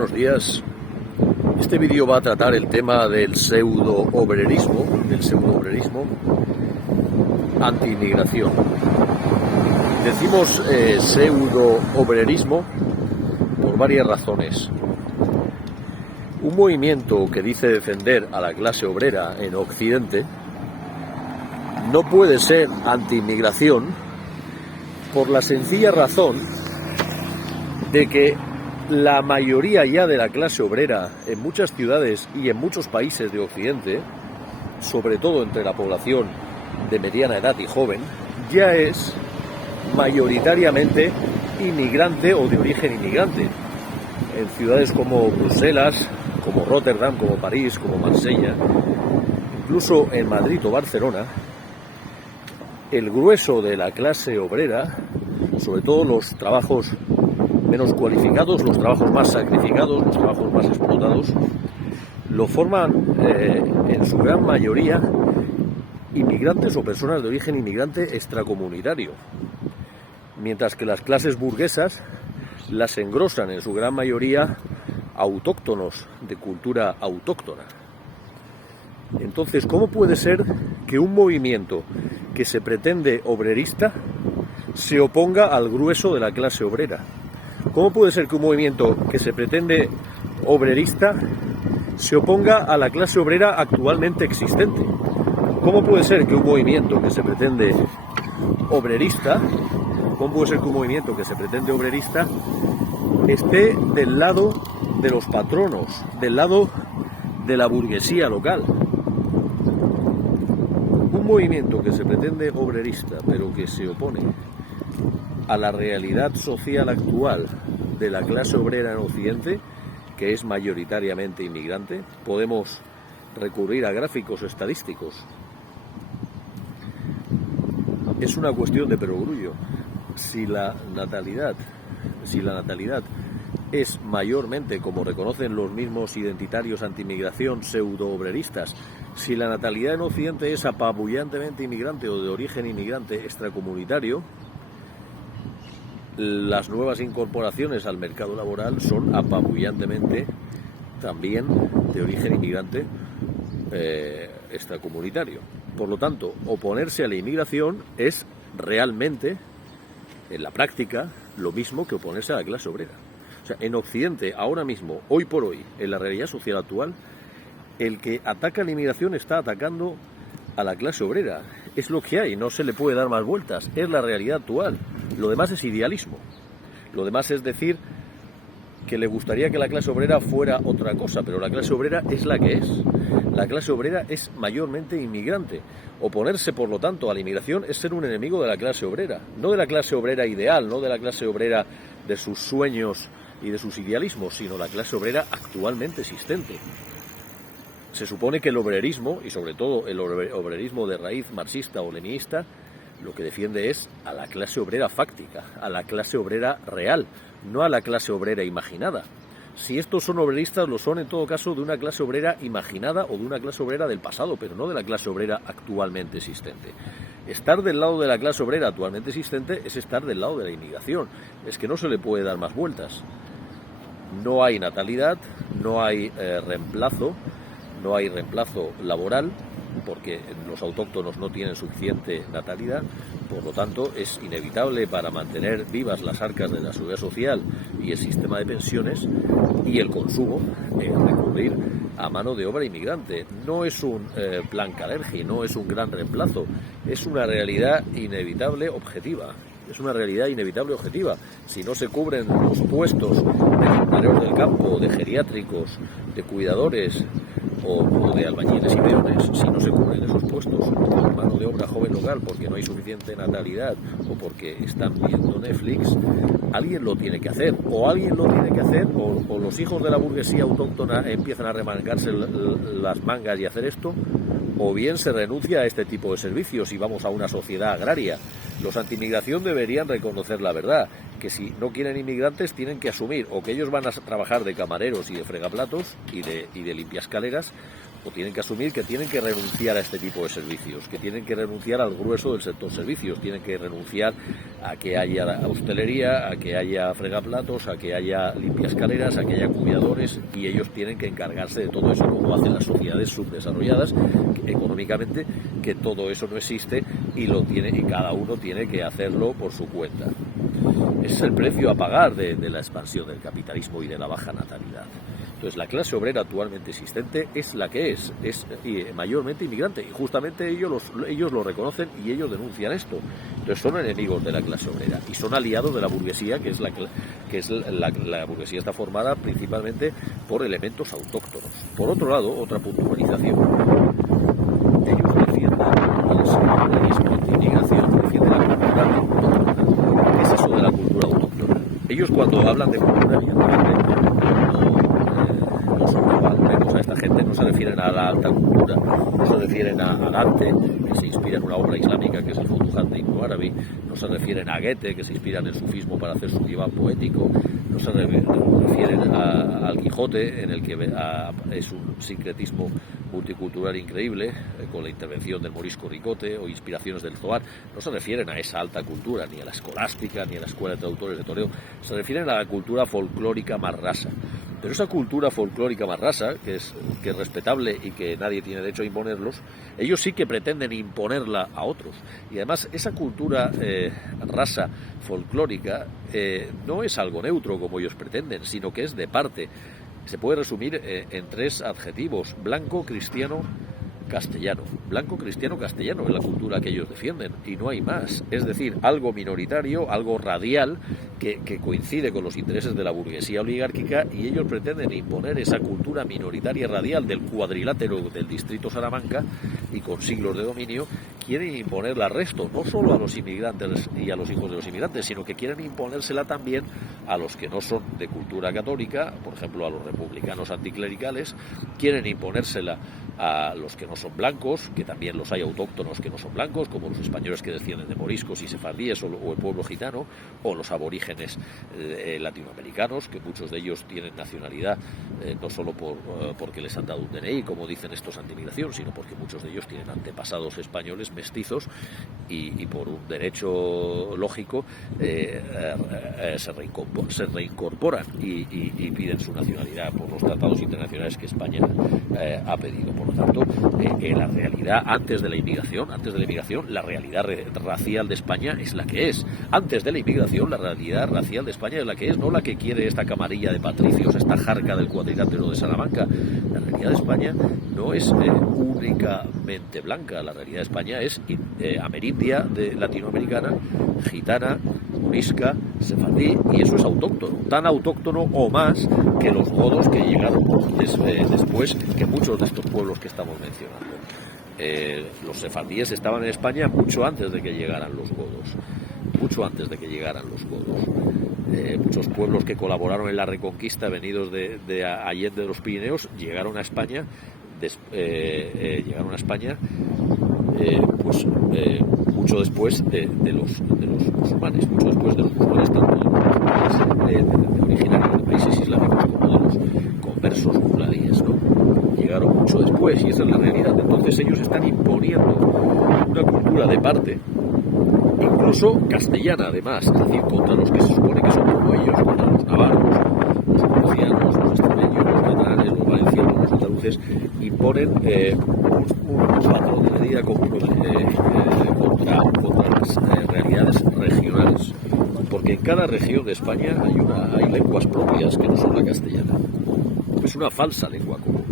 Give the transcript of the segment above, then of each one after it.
buenos días. Este vídeo va a tratar el tema del pseudo-obrerismo, anti-inmigración. Decimos pseudo-obrerismo por varias razones. Un movimiento que dice defender a la clase obrera en Occidente no puede ser anti-inmigración por la sencilla razón de que la mayoría ya de la clase obrera en muchas ciudades y en muchos países de Occidente, sobre todo entre la población de mediana edad y joven, ya es mayoritariamente inmigrante o de origen inmigrante. En ciudades como Bruselas, como Rotterdam, como París, como Marsella, incluso en Madrid o Barcelona, el grueso de la clase obrera, sobre todo los trabajos menos cualificados, los trabajos más sacrificados, los trabajos más explotados, lo forman en su gran mayoría inmigrantes o personas de origen inmigrante extracomunitario, mientras que las clases burguesas las engrosan en su gran mayoría autóctonos, de cultura autóctona. Entonces, ¿cómo puede ser que un movimiento que se pretende obrerista se oponga al grueso de la clase obrera? ¿Cómo puede ser que un movimiento que se pretende obrerista se oponga a la clase obrera actualmente existente? ¿Cómo puede ser que un movimiento que se pretende obrerista, esté del lado de los patronos, del lado de la burguesía local? Un movimiento que se pretende obrerista, pero que se opone a la realidad social actual de la clase obrera en Occidente, que es mayoritariamente inmigrante, podemos recurrir a gráficos estadísticos. Es una cuestión de perogrullo. Si la natalidad es mayormente, como reconocen los mismos identitarios anti-inmigración pseudo-obreristas, si la natalidad en Occidente es apabullantemente inmigrante o de origen inmigrante extracomunitario, las nuevas incorporaciones al mercado laboral son apabullantemente también de origen inmigrante extracomunitario. Por lo tanto, oponerse a la inmigración es realmente, en la práctica, lo mismo que oponerse a la clase obrera. O sea, en Occidente, ahora mismo, hoy por hoy, en la realidad social actual, el que ataca a la inmigración está atacando a la clase obrera. Es lo que hay, no se le puede dar más vueltas, es la realidad actual. Lo demás es idealismo. Lo demás es decir que le gustaría que la clase obrera fuera otra cosa, pero la clase obrera es la que es. La clase obrera es mayormente inmigrante. Oponerse, por lo tanto, a la inmigración es ser un enemigo de la clase obrera. No de la clase obrera ideal, no de la clase obrera de sus sueños y de sus idealismos, sino la clase obrera actualmente existente. Se supone que el obrerismo, y sobre todo el obrerismo de raíz marxista o leninista, lo que defiende es a la clase obrera fáctica, a la clase obrera real, no a la clase obrera imaginada. Si estos son obreristas, lo son en todo caso de una clase obrera imaginada o de una clase obrera del pasado, pero no de la clase obrera actualmente existente. Estar del lado de la clase obrera actualmente existente es estar del lado de la inmigración. Es que no se le puede dar más vueltas. No hay natalidad, no hay reemplazo laboral, porque los autóctonos no tienen suficiente natalidad. Por lo tanto, es inevitable para mantener vivas las arcas de la seguridad social y el sistema de pensiones y el consumo recurrir a mano de obra inmigrante. No es un plan Kalergi, no es un gran reemplazo, es una realidad inevitable objetiva. Si no se cubren los puestos de funcionarios del campo, de geriátricos, de cuidadores o de albañiles y peones, si no se cubren esos puestos con mano de obra joven local porque no hay suficiente natalidad o porque están viendo Netflix, alguien lo tiene que hacer, o los hijos de la burguesía autóctona empiezan a remangarse las mangas y hacer esto, o bien se renuncia a este tipo de servicios y vamos a una sociedad agraria. Los anti-inmigración deberían reconocer la verdad, que si no quieren inmigrantes tienen que asumir o que ellos van a trabajar de camareros y de fregaplatos y de limpiascaleras, o tienen que asumir que tienen que renunciar a este tipo de servicios, que tienen que renunciar al grueso del sector servicios, tienen que renunciar a que haya hostelería, a que haya fregaplatos, a que haya limpiascaleras, a que haya cuidadores, y ellos tienen que encargarse de todo eso, como hacen las sociedades subdesarrolladas económicamente, que todo eso no existe y cada uno tiene que hacerlo por su cuenta. Ese es el precio a pagar de la expansión del capitalismo y de la baja natalidad. Entonces, la clase obrera actualmente existente es la que es mayormente inmigrante, y justamente ellos lo reconocen y ellos denuncian esto. Entonces, son enemigos de la clase obrera y son aliados de la burguesía, la burguesía está formada principalmente por elementos autóctonos. Por otro lado, otra puntualización. Ellos defienden al secularismo anti-inmigración, defienden la cultura autóctona. ¿Qué es eso de la cultura autóctona? Ellos, cuando hablan de cultura, evidentemente, no son igual. A esta gente no se refieren a la alta cultura, no se refieren a Dante, que se inspira en una obra islámica que es el Futuhat de Ibn Arabi, no se refieren a Goethe, que se inspira en el sufismo para hacer su diván poético, no se refieren al Quijote, en el que es un sincretismo multicultural increíble, con la intervención del morisco Ricote o inspiraciones del Zohar. No se refieren a esa alta cultura, ni a la escolástica, ni a la escuela de traductores de Toledo, se refieren a la cultura folclórica más rasa. Pero esa cultura folclórica más rasa, que es respetable y que nadie tiene derecho a imponerlos, ellos sí que pretenden imponerla a otros. Y además esa cultura rasa folclórica no es algo neutro como ellos pretenden, sino que es de parte. Se puede resumir en 3 adjetivos: blanco, cristiano, castellano. Blanco, cristiano, castellano es la cultura que ellos defienden, y no hay más. Es decir, algo minoritario, algo radial, que coincide con los intereses de la burguesía oligárquica, y ellos pretenden imponer esa cultura minoritaria radial del cuadrilátero del distrito Salamanca, y con siglos de dominio quieren imponerla al resto, no solo a los inmigrantes y a los hijos de los inmigrantes, sino que quieren imponérsela también a los que no son de cultura católica, por ejemplo a los republicanos anticlericales, quieren imponérsela a los que no son blancos, que también los hay autóctonos que no son blancos, como los españoles que descienden de moriscos y sefardíes, o el pueblo gitano, o los aborígenes latinoamericanos, que muchos de ellos tienen nacionalidad no solo porque les han dado un DNI, como dicen estos anti-inmigración, sino porque muchos de ellos tienen antepasados españoles mestizos, y por un derecho lógico se reincorporan y piden su nacionalidad por los tratados internacionales que España ha pedido. Por lo tanto, la realidad antes de la inmigración, la realidad racial de España es la que es. Antes de la inmigración, la realidad racial de España es la que es, no la que quiere esta camarilla de patricios, esta jarca del cuadrilátero de Salamanca. La realidad de España no es únicamente blanca, la realidad de España es amerindia latinoamericana, gitana, morisca, sefardí, y eso es autóctono, tan autóctono o más que los godos que llegaron después, que muchos de estos pueblos que estamos mencionando. Los sefardíes estaban en España mucho antes de que llegaran los godos, muchos pueblos que colaboraron en la Reconquista, venidos de Allende de los Pirineos, llegaron a España, mucho después de los musulmanes, tanto de los musulmanes originarios de países islámicos como de los conversos muladíes, ¿no? Llegaron mucho después, y esa es la realidad. Entonces ellos están imponiendo una cultura de parte, incluso castellana además, es decir, contra los que se supone que son como ellos, contra los navarros, los murcianos, los extremeños, los catalanes, los valencianos, los andaluces, imponen un patrón de medida común contra las realidades regionales, porque en cada región de España hay lenguas propias que no son la castellana. Es una falsa lengua común.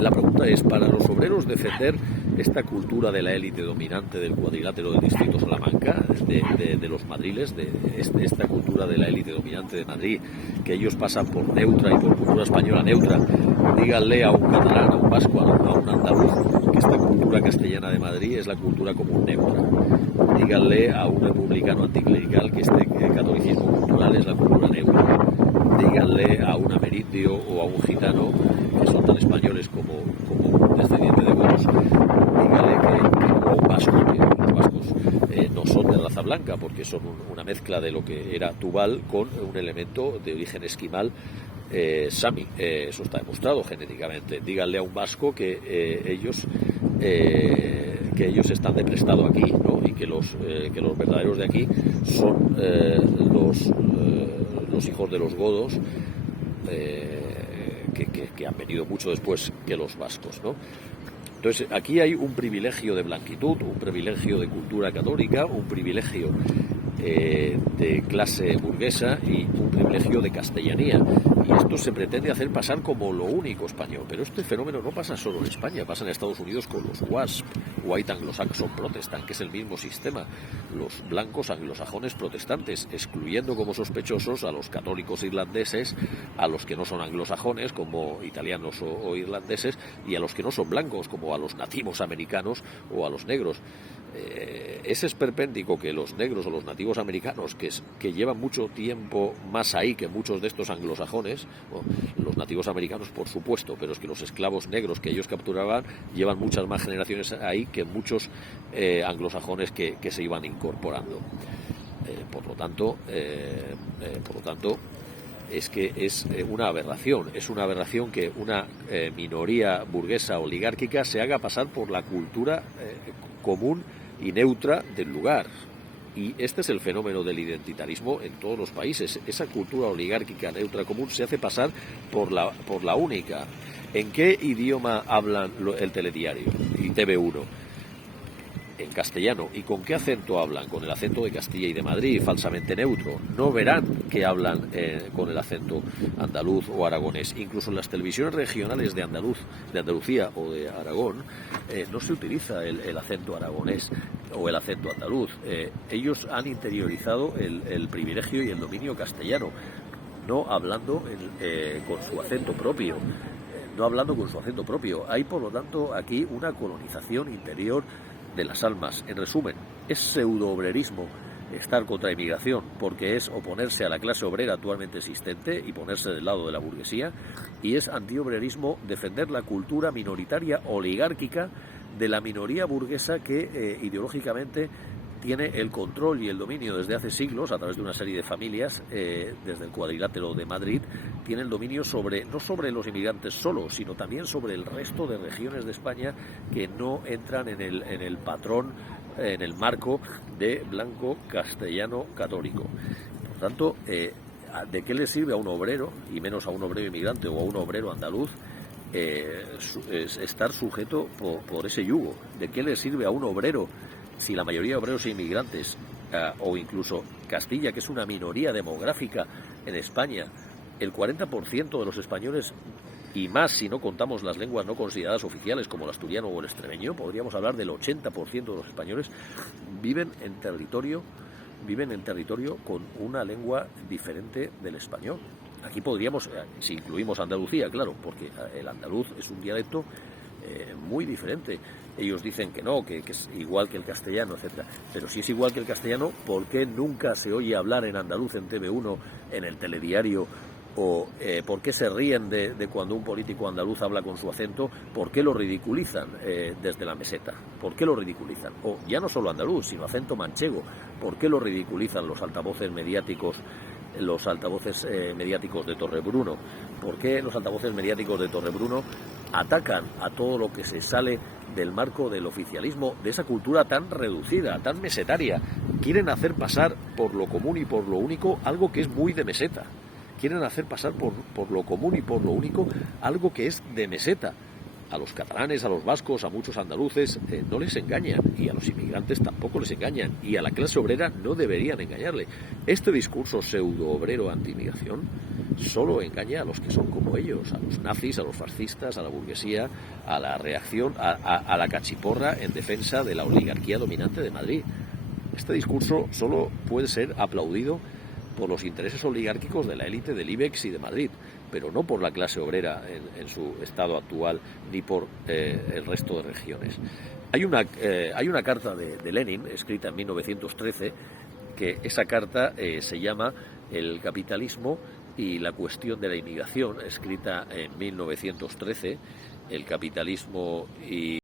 La pregunta es, para los obreros, defender esta cultura de la élite dominante del cuadrilátero del distrito Salamanca, de los madriles, de esta cultura de la élite dominante de Madrid, que ellos pasan por neutra y por cultura española neutra. Díganle a un catalán, a un vasco, a un andaluz, que esta cultura castellana de Madrid es la cultura común neutra. Díganle a un republicano anticlerical que este catolicismo cultural es la cultura neutra. Díganle a un amerindio o a un gitano, que son tan españoles como un descendiente de godos, díganle o a un vasco, que los vascos no son de raza blanca, porque son una mezcla de lo que era Tubal con un elemento de origen esquimal sami, eso está demostrado genéticamente. Díganle a un vasco que ellos están de prestado aquí, ¿no? Y que los verdaderos de aquí son los hijos de los godos, que han venido mucho después que los vascos, ¿no? Entonces, aquí hay un privilegio de blanquitud, un privilegio de cultura católica, un privilegio de clase burguesa y un privilegio de castellanía. Y esto se pretende hacer pasar como lo único español. Pero este fenómeno no pasa solo en España, pasa en Estados Unidos con los WASP, White Anglo-Saxon Protestant, que es el mismo sistema. Los blancos anglosajones protestantes, excluyendo como sospechosos a los católicos irlandeses, a los que no son anglosajones, como italianos o irlandeses, y a los que no son blancos, como a los nativos americanos o a los negros. Es esperpéntico que los negros o los nativos americanos, que llevan mucho tiempo más ahí que muchos de estos anglosajones, bueno, los nativos americanos por supuesto, pero es que los esclavos negros que ellos capturaban llevan muchas más generaciones ahí que muchos anglosajones que se iban incorporando. Por lo tanto, es que es una aberración que una minoría burguesa oligárquica se haga pasar por la cultura común y neutra del lugar. Y este es el fenómeno del identitarismo en todos los países. Esa cultura oligárquica neutra común se hace pasar por la única. ¿En qué idioma hablan el telediario y TV1? En castellano. ¿Y con qué acento hablan? Con el acento de Castilla y de Madrid, falsamente neutro. No verán que hablan con el acento andaluz o aragonés. Incluso en las televisiones regionales de Andalucía o de Aragón, no se utiliza el acento aragonés o el acento andaluz. Ellos han interiorizado el privilegio y el dominio castellano, no hablando con su acento propio. Hay, por lo tanto, aquí una colonización interior de las almas. En resumen, es pseudo-obrerismo estar contra la inmigración, porque es oponerse a la clase obrera actualmente existente y ponerse del lado de la burguesía, y es antiobrerismo defender la cultura minoritaria oligárquica de la minoría burguesa que ideológicamente tiene el control y el dominio desde hace siglos, a través de una serie de familias, desde el Cuadrilátero de Madrid, tiene el dominio no sobre los inmigrantes solos, sino también sobre el resto de regiones de España que no entran en el patrón, en el marco de blanco castellano católico. Por tanto, ¿de qué le sirve a un obrero, y menos a un obrero inmigrante o a un obrero andaluz, estar sujeto por ese yugo? ¿De qué le sirve a un obrero, si la mayoría de obreros e inmigrantes, o incluso Castilla, que es una minoría demográfica en España, el 40% de los españoles, y más si no contamos las lenguas no consideradas oficiales como el asturiano o el extremeño, podríamos hablar del 80% de los españoles, viven en territorio con una lengua diferente del español? Aquí podríamos, si incluimos Andalucía, claro, porque el andaluz es un dialecto muy diferente. Ellos dicen que no, que es igual que el castellano, etcétera. Pero si es igual que el castellano, ¿por qué nunca se oye hablar en andaluz en TV1, en el telediario? ¿O por qué se ríen de cuando un político andaluz habla con su acento? ¿Por qué lo ridiculizan desde la meseta? ¿Por qué lo ridiculizan? O ya no solo andaluz, sino acento manchego. ¿Por qué lo ridiculizan los altavoces mediáticos de Torrebruno? ¿Por qué los altavoces mediáticos de Torrebruno atacan a todo lo que se sale del marco del oficialismo, de esa cultura tan reducida, tan mesetaria? Quieren hacer pasar por lo común y por lo único algo que es muy de meseta. Quieren hacer pasar por lo común y por lo único algo que es de meseta. A los catalanes, a los vascos, a muchos andaluces no les engañan, y a los inmigrantes tampoco les engañan, y a la clase obrera no deberían engañarle. Este discurso pseudo-obrero anti-inmigración solo engaña a los que son como ellos, a los nazis, a los fascistas, a la burguesía, a la reacción, a la cachiporra en defensa de la oligarquía dominante de Madrid. Este discurso solo puede ser aplaudido por los intereses oligárquicos de la élite del IBEX y de Madrid, pero no por la clase obrera en su estado actual, ni por el resto de regiones. Hay una carta de Lenin, escrita en 1913, que esa carta se llama El capitalismo y la cuestión de la inmigración, escrita en 1913, El capitalismo y